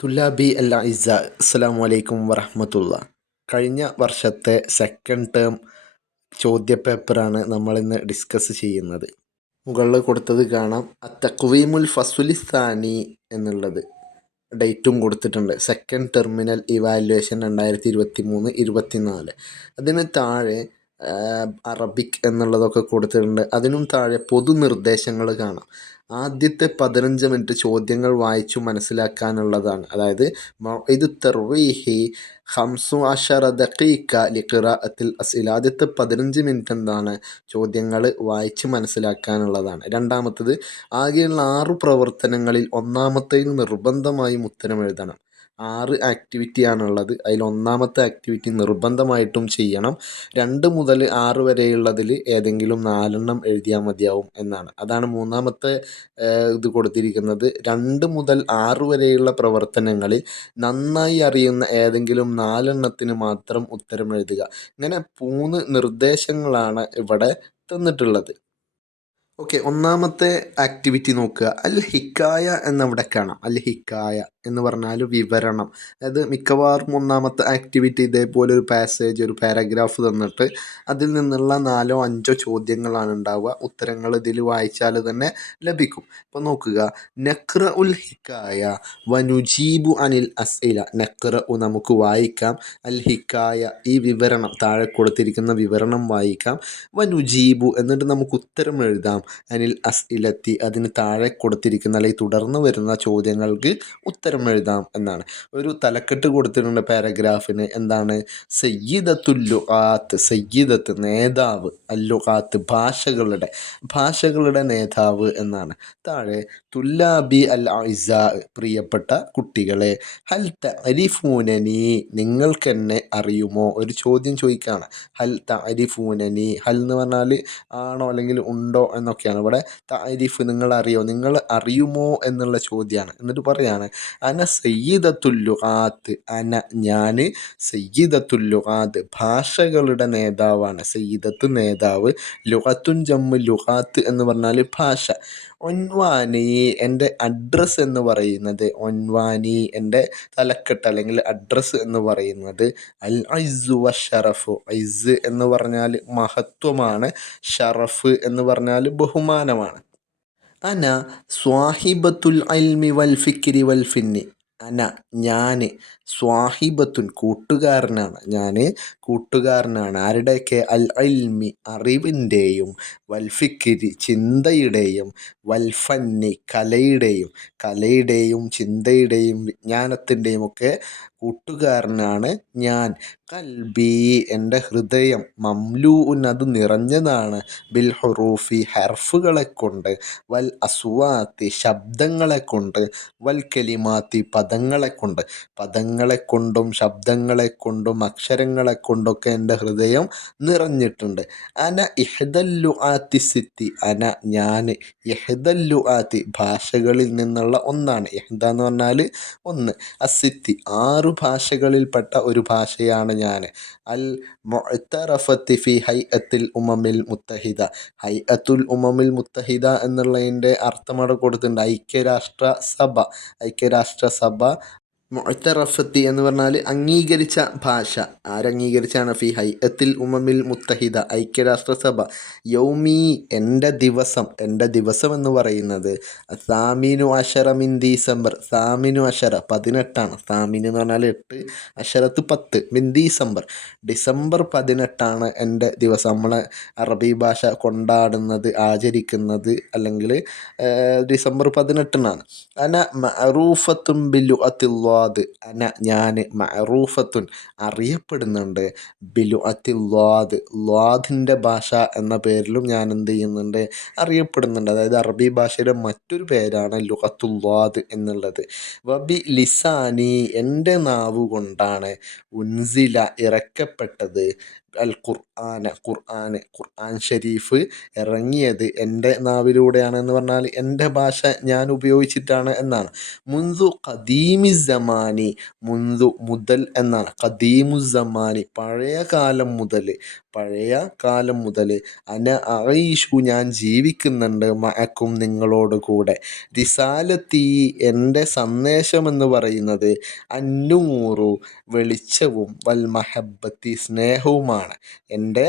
തുല്ലാബി അൽ ഇസ അസ്സലാമു അലൈക്കും വറഹ്മത്തുള്ള. കഴിഞ്ഞ വർഷത്തെ സെക്കൻഡ് ടേം ചോദ്യപേപ്പറാണ് നമ്മളിന്ന് ഡിസ്കസ് ചെയ്യുന്നത്. മുകളിൽ കൊടുത്തത് കാണാം, അത്തഖ്വീമുൽ ഫസ്ലുൽ സാനി എന്നുള്ളത് ഡേറ്റും കൊടുത്തിട്ടുണ്ട്. Second terminal evaluation 2023-24. അതിന് താഴെ അറബിക് എന്നുള്ളതൊക്കെ കൊടുത്തിട്ടുണ്ട്. അതിനും താഴെ പൊതുനിർദ്ദേശങ്ങൾ കാണാം. ആദ്യത്തെ 15 മിനിറ്റ് ചോദ്യങ്ങൾ വായിച്ചു മനസ്സിലാക്കാനുള്ളതാണ്. അതായത് മൗഇദു തർവീഹി 15 ദഖീഖ ലിഖിറാഅത്തിൽ അസ്ഇല. ആദ്യത്തെ 15 മിനിറ്റ് എന്താണ്? ചോദ്യങ്ങൾ വായിച്ച് മനസ്സിലാക്കാനുള്ളതാണ്. രണ്ടാമത്തത്, ആകെയുള്ള 6 പ്രവർത്തനങ്ങളിൽ ഒന്നാമത്തേതിൽ നിർബന്ധമായും ഉത്തരം എഴുതണം. 6 ആക്ടിവിറ്റിയാണുള്ളത്. അതിൽ ഒന്നാമത്തെ ആക്ടിവിറ്റി നിർബന്ധമായിട്ടും ചെയ്യണം. 2 മുതൽ 6 വരെയുള്ളതിൽ ഏതെങ്കിലും 4 എഴുതിയാൽ മതിയാവും എന്നാണ്. അതാണ് മൂന്നാമത്തെ ഇത് കൊടുത്തിരിക്കുന്നത്. 2 മുതൽ 6 വരെയുള്ള പ്രവർത്തനങ്ങളിൽ നന്നായി അറിയുന്ന ഏതെങ്കിലും 4 മാത്രം ഉത്തരം എഴുതുക. ഇങ്ങനെ 3 നിർദ്ദേശങ്ങളാണ് ഇവിടെ തന്നിട്ടുള്ളത്. ഓക്കെ, ഒന്നാമത്തെ ആക്ടിവിറ്റി നോക്കുക. അൽ ഹിക്കായ എന്നവിടെ കാണാം. അൽ ഹിക്കായ എന്ന് പറഞ്ഞാൽ വിവരണം. അതായത് മിക്കവാറും ഒന്നാമത്തെ ആക്ടിവിറ്റി ഇതേപോലെ ഒരു പാസേജ്, ഒരു പാരഗ്രാഫ് തന്നിട്ട് അതിൽ നിന്നുള്ള 4-5 ചോദ്യങ്ങളാണ് ഉണ്ടാവുക. ഉത്തരങ്ങൾ ഇതിൽ വായിച്ചാൽ തന്നെ ലഭിക്കും. ഇപ്പോൾ നോക്കുക, നഖ്റ ഉൽ ഹിക്കായ വനുജീബു അനിൽ അസ്ഇല. നഖ്റ നമുക്ക് വായിക്കാം, അൽ ഹിക്കായ ഈ വിവരണം, താഴെ കൊടുത്തിരിക്കുന്ന വിവരണം വായിക്കാം. വനുജീബു എന്നിട്ട് നമുക്ക് ഉത്തരം എഴുതാം. അനിൽ അസ്ഇലത്തി അതിന് താഴെ കൊടുത്തിരിക്കുന്ന അല്ലെങ്കിൽ തുടർന്ന് വരുന്ന ചോദ്യങ്ങൾക്ക് ഉത്തരം എഴുതാം എന്നാണ്. ഒരു തലക്കെട്ട് കൊടുത്തിട്ടുണ്ട് പാരഗ്രാഫിന്. എന്താണ്? സയ്യിദത്തുൽ ലുഗാത്ത്. സയ്യിദത്ത് നേതാവ്, അല്ലുഗാത്ത് ഭാഷകളുടെ നേതാവ് എന്നാണ്. താഴെ തുല്ലാബി അൽ ഇസാ പ്രിയപ്പെട്ട കുട്ടികളെ, ഹൽ തഅരിഫൂനനി നിങ്ങൾക്കെന്നെ അറിയുമോ? ഒരു ചോദ്യം ചോദിക്കുകയാണ്. ഹൽ തഅരിഫൂനനി. ഹൽ എന്ന് പറഞ്ഞാൽ ആണോ അല്ലെങ്കിൽ ഉണ്ടോ എന്നൊക്കെയാണ്. ഇവിടെ തഅരിഫ് നിങ്ങൾ അറിയുമോ എന്നുള്ള ചോദ്യമാണ്. എന്നിട്ട് പറയാണ്, അന സയ്യിദത്തുൽ ലുഗാത്ത്. ഞാൻ സയ്യിദത്തുൽ ലുഗാത്ത് ഭാഷകളുടെ നേതാവാണ്. സയ്യിദത്ത് നേതാവ്, ലുഗത്തുൻ ജമ്മു ലുഗാത്ത് എന്ന് പറഞ്ഞാൽ ഭാഷ. ഒൻവാനി എൻ്റെ അഡ്രസ്സ് എന്ന് പറയുന്നത്, ഒൻവാനി എൻ്റെ തലക്കെട്ട് അല്ലെങ്കിൽ അഡ്രസ്സ് എന്ന് പറയുന്നത് അൽ ഐസു വഷറഫു. ഐസ് എന്ന് പറഞ്ഞാൽ മഹത്വമാണ്, ഷറഫ് എന്ന് പറഞ്ഞാൽ ബഹുമാനമാണ്. അന സ്വാഹിബത്തുൽ ഇൽമി വൽ ഫിക്രി വൽ ഫിന്നി. ഞാൻ സ്വാഹിബത്തുൻ കൂട്ടുകാരനാണ്. ഞാൻ കൂട്ടുകാരനാണ്. ആരുടെയൊക്കെ? അൽ ഇൽമി അറിവിൻ്റെയും, വൽ ഫിക്രി ചിന്തയുടെയും, വൽ ഫന്നി കലയുടെയും ചിന്തയുടെയും വിജ്ഞാനത്തിൻ്റെയും ഒക്കെ കൂട്ടുകാരനാണ് ഞാൻ. കൽബി എൻ്റെ ഹൃദയം, മംലൂഉൻ അത് നിറഞ്ഞതാണ്, ബിൽ ഹുറൂഫി ഹർഫുകളെ കൊണ്ട്, വൽ അസ്വാത്തി ശബ്ദങ്ങളെ കൊണ്ട്, വൽ കലിമാത്തി പദങ്ങളെ കൊണ്ടും ശബ്ദങ്ങളെ കൊണ്ടും അക്ഷരങ്ങളെ കൊണ്ടൊക്കെ എൻ്റെ ഹൃദയം നിറഞ്ഞിട്ടുണ്ട്. അന ഇഹ്ദല്ലു ആത്തി സിത്തി. ഞാൻ ഇഹ്ദല്ലു ആത്തി ഭാഷകളിൽ നിന്നുള്ള ഒന്നാണ്. ഇഹ്ദ എന്ന് പറഞ്ഞാൽ ഒന്ന്, അസിത്തി 6 ഭാഷകളിൽപ്പെട്ട ഒരു ഭാഷയാണ് ഞാൻ. അൽ മുഅ്തറഫത്തി ഫി ഹൈഅത്തിൽ ഉമമിൽ മുത്തഹിദ. ഹൈഅത്തുൽ ഉമമിൽ മുത്തഹിദ എന്നുള്ളതിൻ്റെ അർത്ഥം അവിടെ കൊടുത്തിട്ടുണ്ട്. ഐക്യരാഷ്ട്രസഭ. മുഅ്തറഫത്തി എന്ന് പറഞ്ഞാൽ അംഗീകരിച്ച ഭാഷ. ആരംഗീകരിച്ചാണ്? ഫി ഹൈഅത്തിൽ ഉമമിൽ മുത്തഹിദ ഐക്യരാഷ്ട്രസഭ. യൗമി എൻ്റെ ദിവസം എന്ന് പറയുന്നത് സാമിനു അഷറ മിൻ ഡിസംബർ. സാമിനു അഷറ 18ആണ്. സാമിന് എന്ന് പറഞ്ഞാൽ 8, അഷറത്ത് 10, മിൻ ഡിസംബർ 18ആണ് എൻ്റെ ദിവസം. നമ്മളെ അറബി ഭാഷ കൊണ്ടാടുന്നത്, ആചരിക്കുന്നത് അല്ലെങ്കിൽ ഡിസംബർ 18നാണ്. അന മഅറൂഫത്തുൻ ബിലുഅത്തില്ലാ. ഞാൻ മഅറൂഫത്തുൻ അറിയപ്പെടുന്നുണ്ട്, ലാദിൻ്റെ ഭാഷ എന്ന പേരിലും ഞാൻ എന്ത് ചെയ്യുന്നുണ്ട്? അറിയപ്പെടുന്നുണ്ട്. അതായത് അറബി ഭാഷയുടെ മറ്റൊരു പേരാണ് ലുഗത്തുല്ലാദ് എന്നുള്ളത്. വബി ലിസാനി എൻ്റെ നാവ് കൊണ്ടാണ്, ഉൻസില ഇറക്കപ്പെട്ടത്, ഖുർആൻ ഷരീഫ് ഇറങ്ങിയത് എൻ്റെ നാവിലൂടെയാണെന്ന് പറഞ്ഞാൽ എൻ്റെ ഭാഷ ഞാൻ ഉപയോഗിച്ചിട്ടാണ് എന്നാണ്. മുൻദു ഖദീമി സമാനി, മുൻദു മുതൽ എന്നാണ്, ഖദീമു സമാനി പഴയ കാലം മുതൽ, അന അഈഷു ഞാൻ ജീവിക്കുന്നുണ്ട്, മഅക്കും നിങ്ങളോട് കൂടെ, റിസാലത്തി എൻ്റെ സന്ദേശമെന്ന് പറയുന്നത്, അന്നൂറു വെളിച്ചവും, വൽ മഹബത്തി സ്നേഹവുമാണ്. എൻ്റെ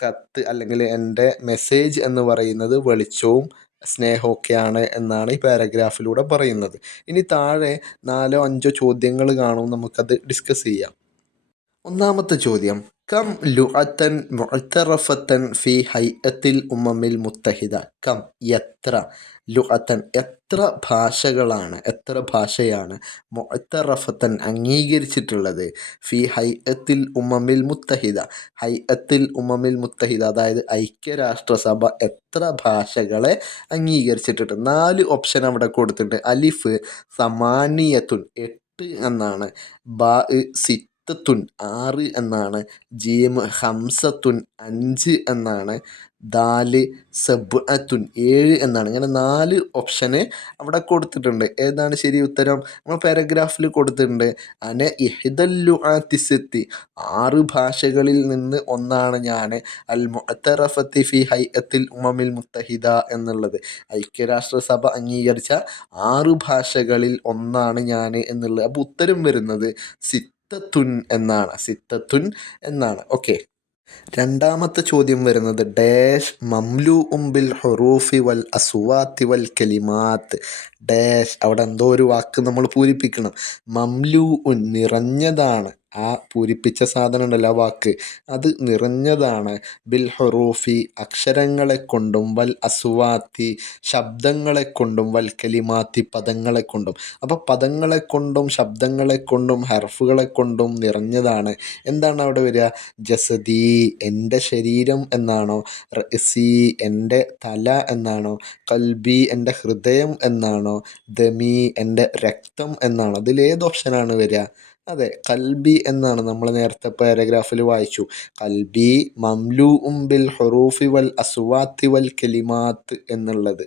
കത്ത് അല്ലെങ്കിൽ എൻ്റെ മെസ്സേജ് എന്ന് പറയുന്നത് വെളിച്ചവും സ്നേഹമൊക്കെയാണ് എന്നാണ് ഈ പാരഗ്രാഫിലൂടെ പറയുന്നത്. ഇനി താഴെ 4-5 ചോദ്യങ്ങൾ കാണും, നമുക്കത് ഡിസ്കസ് ചെയ്യാം. ഒന്നാമത്തെ ചോദ്യം, കം ലുഅത്തൻ മുഅ്തറഫത്തൻ ഫി ഹൈഅത്തിൽ ഉമ്മമിൽ മുത്തഹിദ. കം എത്ര, ലുഅത്തൻ എത്ര ഭാഷകളാണ്, എത്ര ഭാഷയാണ്, മുഅ്തറഫത്തൻ അംഗീകരിച്ചിട്ടുള്ളത്, ഫി ഹൈഅത്തിൽ ഉമ്മമിൽ മുത്തഹിദ, ഹൈഅത്തിൽ ഉമ്മമിൽ മുത്തഹിദ അതായത് ഐക്യരാഷ്ട്രസഭ എത്ര ഭാഷകളെ അംഗീകരിച്ചിട്ടുണ്ട്. 4 ഓപ്ഷൻ അവിടെ കൊടുത്തിട്ടുണ്ട്. അലിഫ് സമാനിയത്തുൻ 8 എന്നാണ്, ബാ സിത്തത്തുൻ 6 എന്നാണ്, ജീം ഹംസത്തുൻ 5 എന്നാണ്, ദാല് സബ്അത്തുൻ 7 എന്നാണ്. ഇങ്ങനെ 4 ഓപ്ഷന് അവിടെ കൊടുത്തിട്ടുണ്ട്. ഏതാണ് ശരി ഉത്തരം? നമ്മൾ പാരഗ്രാഫിൽ കൊടുത്തിട്ടുണ്ട് അന ഇഹ്ദൽ ലുആത്തി സിത്തി, 6 ഭാഷകളിൽ നിന്ന് ഒന്നാണ് ഞാൻ, അൽ മുഅ്തറഫത്തി ഫി ഹൈഅത്തിൽ ഉമ്മമിൽ മുത്തഹിദ എന്നുള്ളത്, ഐക്യരാഷ്ട്രസഭ അംഗീകരിച്ച 6 ഭാഷകളിൽ ഒന്നാണ് ഞാൻ എന്നുള്ളത്. അപ്പോൾ ഉത്തരം വരുന്നത് സിത്തത്തുൻ എന്നാണ്. ഓക്കെ. രണ്ടാമത്തെ ചോദ്യം വരുന്നത്, ഡാഷ് മംലൂഉം ബിൽ ഹുറൂഫി വൽ അസ്വാത്തി വൽ കലിമാത്ത്. ഡാഷ് അവിടെ എന്തോ ഒരു വാക്ക് നമ്മൾ പൂരിപ്പിക്കണം. മംലൂഉൻ നിറഞ്ഞതാണ്, ആ പൂരിപ്പിച്ച സാധനം ഉണ്ടല്ലോ ആ വാക്ക്, അത് നിറഞ്ഞതാണ്, ബിൽ ഹുറൂഫി അക്ഷരങ്ങളെ കൊണ്ടും, വൽ അസ്വാത്തി ശബ്ദങ്ങളെ കൊണ്ടും, വൽ കലിമാത്തി പദങ്ങളെ കൊണ്ടും. അപ്പോൾ പദങ്ങളെ കൊണ്ടും ശബ്ദങ്ങളെ കൊണ്ടും ഹർഫുകളെ കൊണ്ടും നിറഞ്ഞതാണ്. എന്താണ് അവിടെ വരിക? ജസദി എൻ്റെ ശരീരം എന്നാണോ, റഅ്സി എൻ്റെ തല എന്നാണോ, ഖൽബി എൻ്റെ ഹൃദയം എന്നാണോ, ദമി എൻ്റെ രക്തം എന്നാണോ? അതിലേത് ഓപ്ഷനാണ് വരിക? അതെ, കൽബി എന്നാണ്. നമ്മൾ നേരത്തെ പാരഗ്രാഫിൽ വായിച്ചു, കൽബി മംലൂഉം ബിൽ ഹുറൂഫി വൽ അസ്വാത്തി വൽ കലിമാത്ത് എന്നുള്ളത്.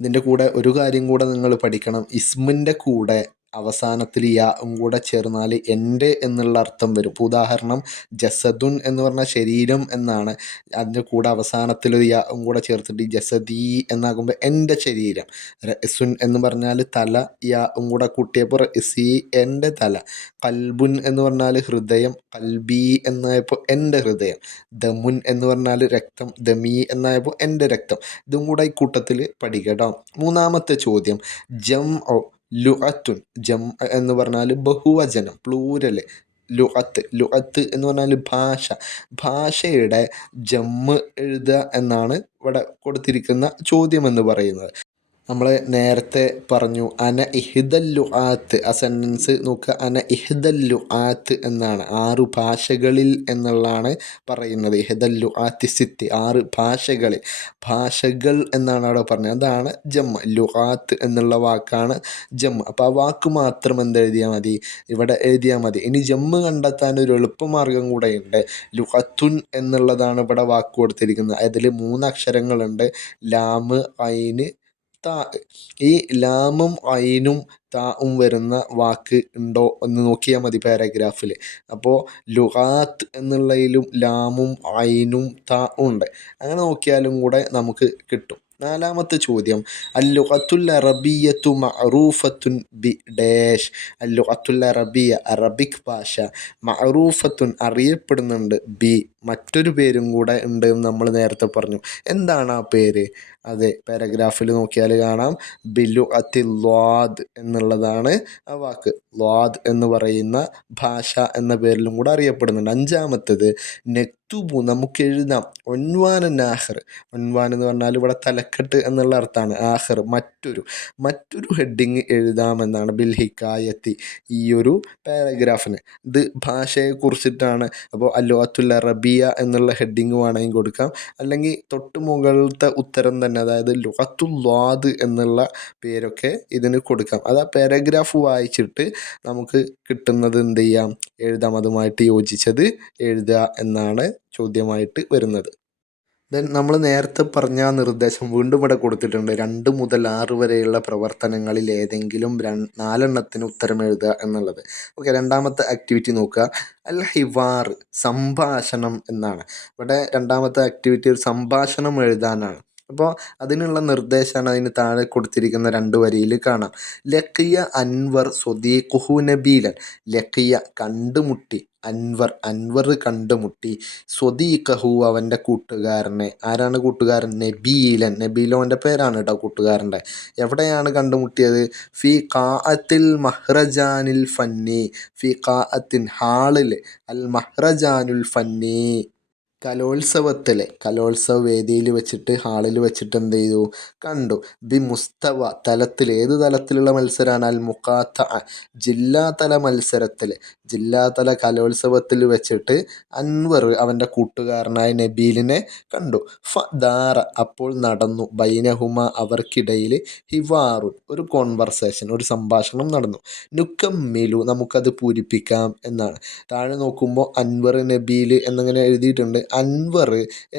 ഇതിൻ്റെ കൂടെ ഒരു കാര്യം കൂടെ നിങ്ങൾ പഠിക്കണം. ഇസ്മിൻ്റെ കൂടെ അവസാനത്തിൽ യാവും കൂടെ ചേർന്നാൽ എൻ്റെ എന്നുള്ള അർത്ഥം വരും. ഇപ്പോൾ ഉദാഹരണം, ജസദുൻ എന്ന് പറഞ്ഞാൽ ശരീരം എന്നാണ്, അതിൻ്റെ കൂടെ അവസാനത്തിൽ യാവും കൂടെ ചേർത്തിട്ട് ജസദീ എന്നാകുമ്പോൾ എൻ്റെ ശരീരം. റഅ്സുൻ എന്ന് പറഞ്ഞാൽ തല, യാവും കൂടെ കൂട്ടിയപ്പോൾ റഅ്സി എൻ്റെ തല. കൽബുൻ എന്ന് പറഞ്ഞാൽ ഹൃദയം, കൽബി എന്നായപ്പോൾ എൻ്റെ ഹൃദയം. ദമുൻ എന്ന് പറഞ്ഞാൽ രക്തം, ദമി എന്നായപ്പോൾ എൻ്റെ രക്തം. ഇതും കൂടെ ഈ കൂട്ടത്തിൽ പഠിക്കട്ടോ. മൂന്നാമത്തെ ചോദ്യം, ജം ലുഅത്തുൻ, ജം എന്ന് പറഞ്ഞാൽ ബഹുവചനം, പ്ലൂരൽ. ലുഅത്ത് എന്ന് പറഞ്ഞാൽ ഭാഷയുടെ ജമ്മ് എഴുതുക എന്നാണ് ഇവിടെ കൊടുത്തിരിക്കുന്ന ചോദ്യം എന്ന് പറയുന്നത്. നമ്മൾ നേരത്തെ പറഞ്ഞു അന ഇഹ്ദൽ ലുആത്ത്, ആ സെൻറ്റൻസ് നോക്കുക, അന ഇഹ്ദൽ ലുആത്ത് എന്നാണ്, 6 ഭാഷകളിൽ എന്നുള്ളതാണ് പറയുന്നത്. ഇഹ്ദൽ ലുആത്തി സിത്തി 6 ഭാഷകളിൽ, ഭാഷകൾ എന്നാണ് അവിടെ പറഞ്ഞത്, അതാണ് ജമ്മ്. ലുആത്ത് എന്നുള്ള വാക്കാണ് ജമ്മ്. അപ്പോൾ ആ വാക്ക് മാത്രം എന്തെഴുതിയാൽ മതി? ഇവിടെ എഴുതിയാൽ മതി. ഇനി ജമ്മ് കണ്ടെത്താൻ ഒരു എളുപ്പമാർഗം കൂടെയുണ്ട്. ലുഅത്തുൻ എന്നുള്ളതാണ് ഇവിടെ വാക്ക് കൊടുത്തിരിക്കുന്നത്. അതിൽ 3 അക്ഷരങ്ങളുണ്ട്, ലാമ്, ഐന്, താ. ഈ ലാമും ഐനും താവും വരുന്ന വാക്ക് ഉണ്ടോ എന്ന് നോക്കിയാൽ മതി പാരഗ്രാഫിൽ. അപ്പോൾ ലുഗാത്ത് എന്നുള്ളതിലും ലാമും ഐനും താവും ഉണ്ട്. അങ്ങനെ നോക്കിയാലും കൂടെ നമുക്ക് കിട്ടും. നാലാമത്തെ ചോദ്യം, അല്ലുഖത്തുൽ അറബിയ്യത്തു മഅറൂഫത്തുൻ ബി ഡാഷ്. അല്ലുഖത്തുൽ അറബിയ അറബിക് ഭാഷ, മഅറൂഫത്തുൻ അറിയപ്പെടുന്നുണ്ട്, ബി മറ്റൊരു പേരും കൂടെ ഉണ്ട് എന്ന് നമ്മൾ നേരത്തെ പറഞ്ഞു. എന്താണ് ആ പേര്? അതെ, പാരഗ്രാഫിൽ നോക്കിയാൽ കാണാം, ബിലുഅത്തി ളാദ് എന്നുള്ളതാണ് ആ വാക്ക്. ളാദ് എന്ന് പറയുന്ന ഭാഷ എന്ന പേരിലും കൂടെ അറിയപ്പെടുന്നുണ്ട്. അഞ്ചാമത്തേത്, നെക്തുബു നമുക്ക് എഴുതാം, ഒൻവാനൻ ആഖിർ. ഒൻവാൻ എന്ന് പറഞ്ഞാൽ ഇവിടെ തലക്കെട്ട് എന്നുള്ള അർത്ഥമാണ്, ആഖിർ മറ്റൊരു ഹെഡിങ് എഴുതാമെന്നാണ്, ബിൽ ഹിക്കായത്തി ഈ ഒരു പാരഗ്രാഫിന്. ഇത് ഭാഷയെക്കുറിച്ചിട്ടാണ്. അപ്പോൾ അല്ലുഅത്തുൽ അറബിയ അറബിയ എന്നുള്ള ഹെഡിങ് വേണമെങ്കിൽ കൊടുക്കാം, അല്ലെങ്കിൽ തൊട്ട് മുകളിലത്തെ ഉത്തരം തന്നെ, അതായത് ലുഗത്തുൽ എന്നുള്ള പേരൊക്കെ ഇതിന് കൊടുക്കാം. അത് ആ പാരഗ്രാഫ് വായിച്ചിട്ട് നമുക്ക് കിട്ടുന്നത് എന്ത് ചെയ്യാം, എഴുതാം. അതുമായിട്ട് യോജിച്ചത് എഴുതുക എന്നാണ് ചോദ്യമായിട്ട് വരുന്നത്. ദെൻ നമ്മൾ നേരത്തെ പറഞ്ഞ നിർദ്ദേശം വീണ്ടും ഇവിടെ കൊടുത്തിട്ടുണ്ട്. 2 മുതൽ 6 വരെയുള്ള പ്രവർത്തനങ്ങളിൽ ഏതെങ്കിലും 4 ഉത്തരം എഴുതുക എന്നുള്ളത്. ഓക്കെ, രണ്ടാമത്തെ ആക്ടിവിറ്റി നോക്കുക. അൽ ഹിവാർ, സംഭാഷണം എന്നാണ്. ഇവിടെ രണ്ടാമത്തെ ആക്ടിവിറ്റി ഒരു സംഭാഷണം എഴുതാനാണ്. അപ്പോൾ അതിനുള്ള നിർദ്ദേശമാണ് അതിന് താഴെ കൊടുത്തിരിക്കുന്ന 2 വരിയിൽ കാണാം. ലഖിയ അൻവർ സ്വദീഖുഹു നബീലൻ. ലഖിയ കണ്ടുമുട്ടി, അൻവർ കണ്ടുമുട്ടി, സ്വദീഖഹു അവൻ്റെ കൂട്ടുകാരനെ. ആരാണ് കൂട്ടുകാരൻ? നബീലൻ. നബീലോൻ്റെ പേരാണ് കേട്ടോ കൂട്ടുകാരൻ്റെ. എവിടെയാണ് കണ്ടുമുട്ടിയത്? ഫി ഖാഅത്തിൽ മഹ്റജാനിൽ ഫന്നി. ഫി ഖാഅത്തിൻ ഹാളിൽ, അൽ മഹ്റജാനുൽ ഫന്നി കലോത്സവ വേദിയിൽ വെച്ചിട്ട്, ഹാളിൽ വെച്ചിട്ട് എന്ത് ചെയ്തു? കണ്ടു. ബി മുസ്തവ തലത്തിൽ. ഏത് തലത്തിലുള്ള മത്സരമാണ്? അൽ മുഖാത്ത ജില്ലാതല മത്സരത്തിൽ, ജില്ലാതല കലോത്സവത്തിൽ വെച്ചിട്ട് അൻവർ അവൻ്റെ കൂട്ടുകാരനായ നബീലിനെ കണ്ടു. ഫദാറ അപ്പോൾ നടന്നു, ബൈനഹുമ അവർക്കിടയിൽ, ഹിവാറുൻ ഒരു കോൺവെർസേഷൻ, ഒരു സംഭാഷണം നടന്നു. നുക്കമ്മിലു നമുക്കത് പൂരിപ്പിക്കാം എന്നാണ്. താഴെ നോക്കുമ്പോൾ അൻവർ നബീൽ എന്നിങ്ങനെ എഴുതിയിട്ടുണ്ട്. അൻവർ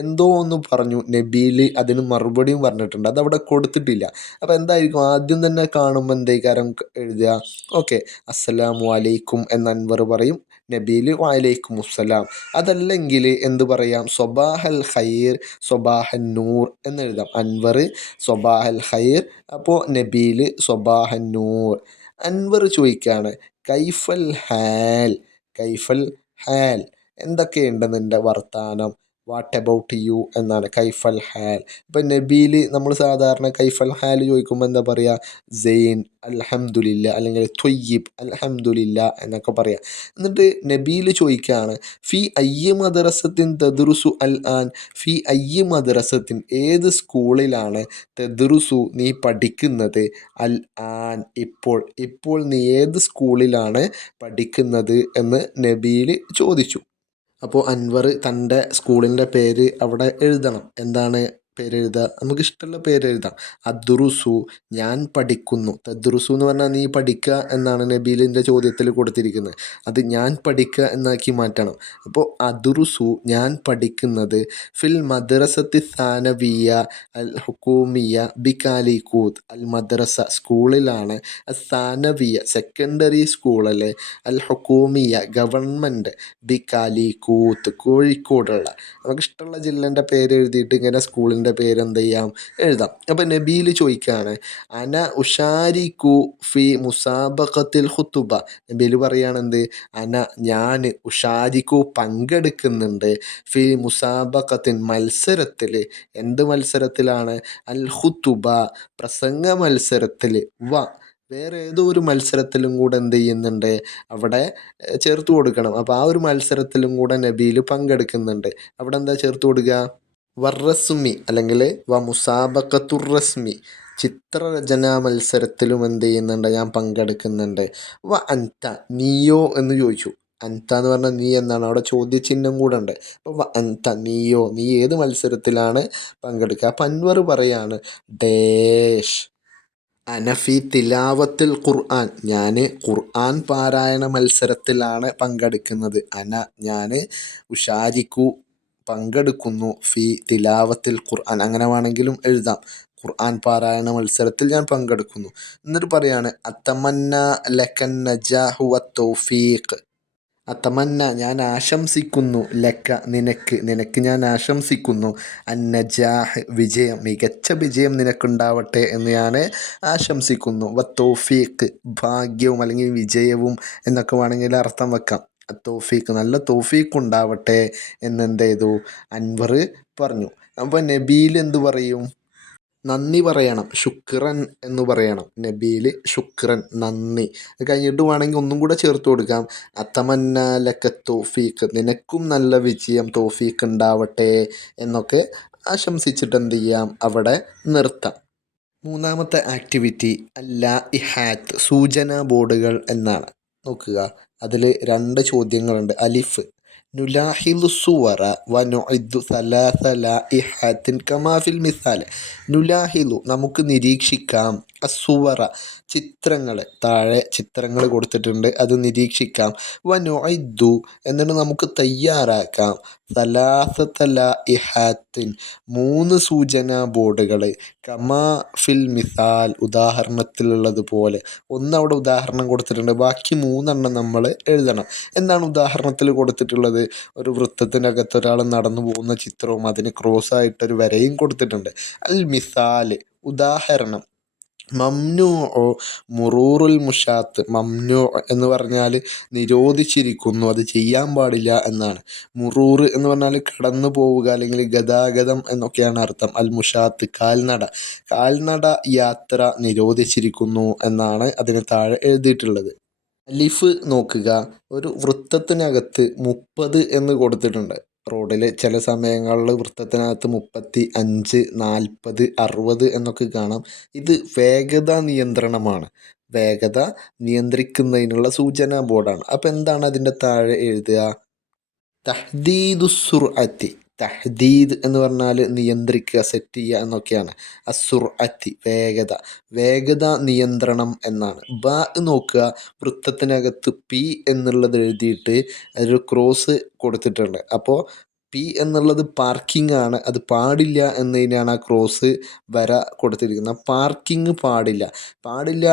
എന്തോ ഒന്ന് പറഞ്ഞു, നബീൽ അതിന് മറുപടിയും പറഞ്ഞിട്ടുണ്ട്. അതവിടെ കൊടുത്തിട്ടില്ല. അപ്പോൾ എന്തായിരിക്കും? ആദ്യം തന്നെ കാണുമ്പോൾ എന്തേക്കാരം എഴുതുക? ഓക്കെ, അസ്സലാമു അലൈക്കും എന്ന് അൻവർ പറയും, നബീൽ വഅലൈക്കും അസ്സലാം. അതല്ലെങ്കിൽ എന്ത് പറയാം? സ്വബാഹൽ ഖൈർ, സ്വബാഹൻ നൂർ എന്നെഴുതാം. അൻവർ സ്വബാഹൽ ഖൈർ, അപ്പോൾ നബീൽ സ്വബാഹൻ നൂർ. അൻവർ ചോദിക്കുകയാണ്, കൈഫൽ ഹാൽ, കൈഫൽ ഹാൽ എന്തൊക്കെയുണ്ട് നിൻ്റെ വർത്താനം? വാട്ട് എബൌട്ട് യു എന്നാണ് കൈഫൽ ഹാൽ. ഇപ്പം നബീൽ നമ്മൾ സാധാരണ കൈഫൽ ഹാൽ ചോദിക്കുമ്പോൾ എന്താ പറയുക? സെയിൻ അൽഹംദുലില്ല, അല്ലെങ്കിൽ ത്വയ്യിബ് അൽഹംദുലില്ല എന്നൊക്കെ പറയാം. എന്നിട്ട് നബീൽ ചോദിക്കുകയാണ്, ഫി അയ്യ മദ്രസത്തിൻ തദ്റുസു അൽ ആൻ. ഫി അയ്യ മദ്രസത്തിൻ ഏത് സ്കൂളിലാണ്, തദ്റുസു നീ പഠിക്കുന്നത്, അൽ ആൻ ഇപ്പോൾ നീ ഏത് സ്കൂളിലാണ് പഠിക്കുന്നത് എന്ന് നബീൽ ചോദിച്ചു. അപ്പോൾ അൻവർ തൻ്റെ സ്കൂളിൻ്റെ പേര് അവിടെ എഴുതണം. എന്താണ് പേര് എഴുതുക? നമുക്ക് ഇഷ്ടമുള്ള പേര് എഴുതാം. അദ്റുസു ഞാൻ പഠിക്കുന്നു. തദ്റുസു എന്ന് പറഞ്ഞാൽ നീ പഠിക്കുക എന്നാണ് നബീലിൻ്റെ ചോദ്യത്തിൽ കൊടുത്തിരിക്കുന്നത്. അത് ഞാൻ പഠിക്കുക എന്നാക്കി മാറ്റണം. അപ്പോൾ അദ്റുസു ഞാൻ പഠിക്കുന്നത്, ഫിൽ മദ്രസത്തി സാനവിയ അൽ ഹുക്കൂമിയ ബി കാലിക്കൂത്ത്. അൽ മദ്രസ സ്കൂളിലാണ്, സാനവിയ സെക്കൻഡറി സ്കൂളല്ലേ, അൽ ഹുക്കൂമിയ ഗവൺമെൻറ്, ബി കാലിക്കൂത്ത് കോഴിക്കോടുള്ള. നമുക്ക് ഇഷ്ടമുള്ള ജില്ലേൻ്റെ പേര് എഴുതിയിട്ട് ഇങ്ങനെ സ്കൂളിൻ്റെ പേര് എന്ത് ചെയ്യാം? എഴുതാം. അപ്പം നബീൽ ചോദിക്കുകയാണ്, അന ഉഷാരിക്കു ഫി മുസാബഖത്തിൽ ഖുതുബ. നബീൽ പറയുകയാണെന്ത്? ഞാൻ ഉഷാരിക്കു പങ്കെടുക്കുന്നുണ്ട്, ഫി മുസാബഖത്തിൻ മത്സരത്തിൽ. എന്ത് മത്സരത്തിലാണ്? അൽ ഖുതുബ പ്രസംഗ മത്സരത്തിൽ. വേറെ ഏതോ ഒരു മത്സരത്തിലും കൂടെ എന്ത് ചെയ്യുന്നുണ്ട്? അവിടെ ചേർത്ത് കൊടുക്കണം. അപ്പോൾ ആ ഒരു മത്സരത്തിലും കൂടെ നബീൽ പങ്കെടുക്കുന്നുണ്ട്. അവിടെ എന്താ ചേർത്ത് കൊടുക്കുക? വർറസ്മി, അല്ലെങ്കിൽ മുസാബഖത്തുർ റസ്മി ചിത്രരചനാ മത്സരത്തിലും എന്ത് ചെയ്യുന്നുണ്ട്? ഞാൻ പങ്കെടുക്കുന്നുണ്ട്. അൻത നീയോ എന്ന് ചോദിച്ചു. അൻത എന്ന് പറഞ്ഞാൽ നീ എന്നാണ്. അവിടെ ചോദ്യചിഹ്നം കൂടെ ഉണ്ട്. അപ്പോൾ അൻത നീയോ, നീ ഏത് മത്സരത്തിലാണ് പങ്കെടുക്കുക? അപ്പം അൻവർ പറയാണ്, ഡേഷ് അനഫി തിലാവത്തിൽ ഖുർആൻ, ഞാൻ ഖുർആൻ പാരായണ മത്സരത്തിലാണ് പങ്കെടുക്കുന്നത്. ഞാൻ ഉഷാരിക്കു പങ്കെടുക്കുന്നു, ഫി തിലാവത്തിൽ ഖുർആൻ അങ്ങനെ വേണമെങ്കിലും എഴുതാം. ഖുർആൻ പാരായണ മത്സരത്തിൽ ഞാൻ പങ്കെടുക്കുന്നു. എന്നിട്ട് പറയാണ്, അത്തമന്ന ലക്കൻ നജാഹു വത്തൗഫീഖ്. അത്തമന്ന ഞാൻ ആശംസിക്കുന്നു, ലക്ക നിനക്ക് ഞാൻ ആശംസിക്കുന്നു, അന്നജാഹ് വിജയം, മികച്ച വിജയം നിനക്കുണ്ടാവട്ടെ എന്ന് ഞാൻ ആശംസിക്കുന്നു, വത്തൗഫീഖ് ഭാഗ്യവും അല്ലെങ്കിൽ വിജയവും എന്നൊക്കെ വേണമെങ്കിൽ അർത്ഥം വെക്കാം. തൗഫീഖ് നല്ല തൗഫീഖ് ഉണ്ടാവട്ടെ എന്നെന്ത് ചെയ്തു? അൻവർ പറഞ്ഞു. അപ്പോൾ നബീൽ എന്ത് പറയും? നന്ദി പറയണം, ശുക്രൻ എന്ന് പറയണം. നബീൽ ശുക്രൻ നന്ദി. അത് കഴിഞ്ഞിട്ട് വേണമെങ്കിൽ ഒന്നും കൂടെ ചേർത്ത് കൊടുക്കാം, അത്തമന്ന ലക തൗഫീഖ് നിനക്കും നല്ല വിജയം തൗഫീഖ് ഉണ്ടാവട്ടെ എന്നൊക്കെ ആശംസിച്ചിട്ട് എന്ത് ചെയ്യാം? അവിടെ നിർത്താം. മൂന്നാമത്തെ ആക്ടിവിറ്റി അല്ലാഇഹാത്ത് സൂചനാ ബോർഡുകൾ എന്നാണ്. നോക്കുക, അതിൽ 2 ചോദ്യങ്ങളുണ്ട്. അലിഫ് നുലാഹിലു സുവറ വ നുഇദ്ദു സലാസ ലായിഹാത്തിൻ കമാ ഫിൽ മിസാൽ. നുലാഹിലു നമുക്ക് നിരീക്ഷിക്കാം, അസുവറ ചിത്രങ്ങൾ, താഴെ ചിത്രങ്ങൾ കൊടുത്തിട്ടുണ്ട്, അത് നിരീക്ഷിക്കാം. വ നുഇദ്ദു എന്നിട്ട് നമുക്ക് തയ്യാറാക്കാം, സലാസത ലായിഹാത്തിൻ മൂന്ന് സൂചനാ ബോർഡുകൾ, കമാ ഫിൽ മിസാൽ ഉദാഹരണത്തിലുള്ളതുപോലെ. അവിടെ ഉദാഹരണം കൊടുത്തിട്ടുണ്ട്, ബാക്കി മൂന്നെണ്ണം നമ്മൾ എഴുതണം. എന്താണ് ഉദാഹരണത്തിൽ കൊടുത്തിട്ടുള്ളത്? ഒരു വൃത്തത്തിനകത്ത് ഒരാൾ നടന്നു പോകുന്ന ചിത്രവും അതിന് ക്രോസായിട്ടൊരു വരയും കൊടുത്തിട്ടുണ്ട്. അൽ മിസാൽ ഉദാഹരണം. മംനൂ മുറൂറുൽ മുഷാത്ത്. മംനൂ എന്ന് പറഞ്ഞാൽ നിരോധിച്ചിരിക്കുന്നു, അത് ചെയ്യാൻ പാടില്ല എന്നാണ്. മുറൂർ എന്ന് പറഞ്ഞാൽ കടന്നു പോവുക അല്ലെങ്കിൽ ഗതാഗതം എന്നൊക്കെയാണ് അർത്ഥം. അൽ മുഷാത്ത് കാൽനട യാത്ര നിരോധിച്ചിരിക്കുന്നു എന്നാണ് അതിന് താഴെ എഴുതിയിട്ടുള്ളത്. അലിഫ് നോക്കുക, ഒരു വൃത്തത്തിനകത്ത് 30 എന്ന് കൊടുത്തിട്ടുണ്ട്. റോഡിൽ ചില സമയങ്ങളിൽ വൃത്തത്തിനകത്ത് 35, 40, 60 എന്നൊക്കെ കാണാം. ഇത് വേഗത നിയന്ത്രണമാണ്. വേഗത നിയന്ത്രിക്കുന്നതിനുള്ള സൂചനാ ബോർഡാണ്. അപ്പോൾ എന്താണ് അതിൻ്റെ താഴെ എഴുതുക? തഹ്ദീദു സുർഅത്തി. തഹ്ദീദ് എന്ന് പറഞ്ഞാൽ നിയന്ത്രിക്കുക, സെറ്റ് ചെയ്യുക എന്നൊക്കെയാണ്. അസുർഅത്തി വേഗത നിയന്ത്രണം എന്നാണ്. ബ നോക്കുക, വൃത്തത്തിനകത്ത് പി എന്നുള്ളത് എഴുതിയിട്ട് ഒരു ക്രോസ് കൊടുത്തിട്ടുണ്ട്. അപ്പോൾ പി എന്നുള്ളത് പാർക്കിംഗ് ആണ്, അത് പാടില്ല എന്നതിനാണ് ആ ക്രോസ് വര കൊടുത്തിരിക്കുന്നത്. പാർക്കിംഗ് പാടില്ല